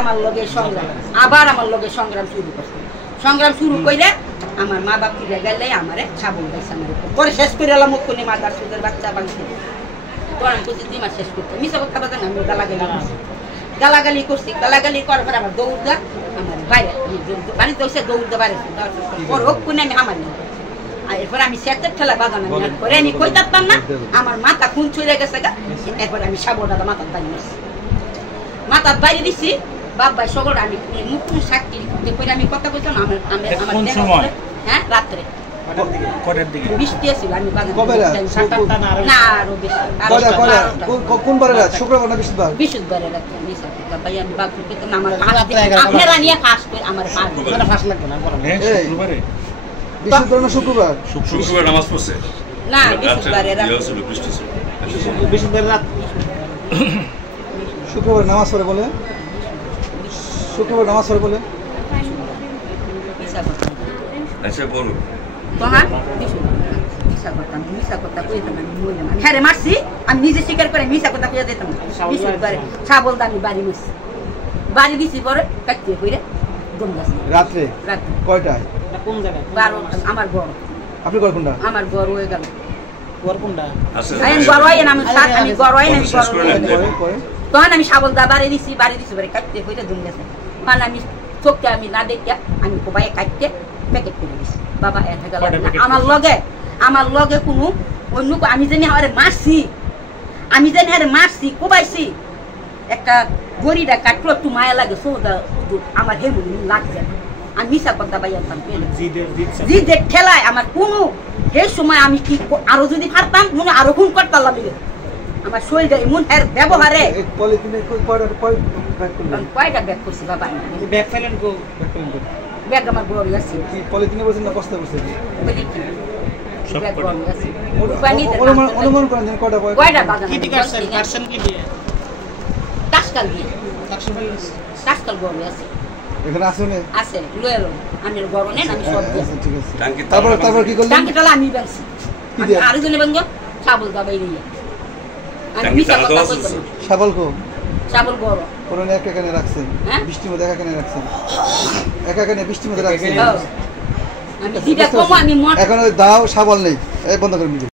আমার লগে সংগ্রাম, আবার আমার লগে সংগ্রাম শুরু করছে। সংগ্রাম শুরু কইলে আমার মা বাপ ফিরে গেলে আমারে ছাবল গাইছে আমার উপর। পরে শেষ করে এলাম মুখনি মাদার সুদের বাচ্চা বাংছে। পরে আমি কইছি দিমা শেষ করতে। মিছা কথা বাজান আমি গালাগালি করছি। গালাগালি করার পরে আমার দৌড় দা আমার বাইরে বাড়িতে এসে দৌড় দা বাইরে পর হোক কোনে আমি আমার নিয়ে। আর এরপরে আমি সেটের ঠেলা বাজানো করে আমি কই পারতাম না, আমার মাথা খুন চলে গেছে গা। এরপরে আমি সাবলটা মাথার বাইরে দিচ্ছি, মাথার বাইরে দিচ্ছি। বাবা সকল আমি মুখ সাক্ষী করে আমি কথা বলতাম। আমার হ্যাঁ রাত্রে বৃষ্টি ছিল, আমি না আরো বেশি শুক্রবার না বৃহস্পতিবার? বৃহস্পতিবারে রাত্রে ভাই আমি বাঘ পেতাম না। আমার আপনারা নিয়ে ফাঁস করে আমার ফাঁস লাগবে না। বৃহস্পতিবার না শুক্রবার? শুক্রবার নামাজ পড়ছে না, বৃহস্পতিবারে রাত। বৃহস্পতিবার রাত শুক্রবার নামাজ পড়ে বলে, শুক্রবার নামাজ পড়ে বলে আচ্ছা বলুন হ্যাঁ মারছি আমি নিজে স্বীকার করে মিশা কথা কইয়া দিতাম না। ছাবল দামি বাড়ি মারছি, বাড়ি দিছি পরে কাটিয়ে কইরে দম গাছ রাত্রে। রাত্রে কয়টায়? কোন জায়গায়? 12 আমার ঘর। আপনি ঘর কোনটা? আমার ঘর হয়ে গেল। ঘর কোনটা? আমি ঘর হয় না, আমি ঘর হয় না, আমি ঘর। তখন আমি সাবল দা বাড়ি দিছি পরে কাটিয়ে কইরে দম গেছে। কারণ আমি চোখটা আমি না দেখিয়া আমি কোবাই কাটতে প্যাকেট করে দিছি। বাবা এত গেল আমার লগে কোনো অন্য আমি জানি আরে মারছি, আমি জানি আরে মারছি কোবাইছি। একটা গড়িটা কাটলো একটু মায়া লাগে, সৌদা আমার হেমুনি লাগছে। আমি মিশা কথা বাইয়াতাম জিদের ঠেলায় আমার কোনো সেই সময় আমি কি আরো যদি পারতাম মনে আরো খুন করতাম লাগে আমার শরীরটা এমন এর ব্যবহারে। কয়টা ব্যাগ করছি বাবা? ব্যাগ ফেলেন কো? ব্যাগ আমার বড় আছে। কি পলিথিনে বলছেন না বস্তা বলছেন? অনুমান করেন যে কয়টা বয়? কয়টা বাগান? কি দিকে আসছেন? কারশন কি দিয়ে? টাসকাল দিয়ে। টাসকাল বড় আছে। এখানে আছে না? আছে লয়েল আমি গরনে আমি সব দিই। ঠিক আছে। তারপর কি করলেন? টাঙ্কিটা আমি বেলছি। আমি আরেকজনে বেঙ্গ ছাবল দাবাই নিয়ে। আমি মিছা কথা কইতাম। শাবল কো? শাবল বড়। পুরনো একটা কানে রাখছেন, বৃষ্টির মধ্যে একা কানে রাখছেন, একা কানে বৃষ্টির মধ্যে রাখছেন। আমি দিটা কম আমি এখন ওই দাও শাবল নেই, এই বন্ধ করে দিই।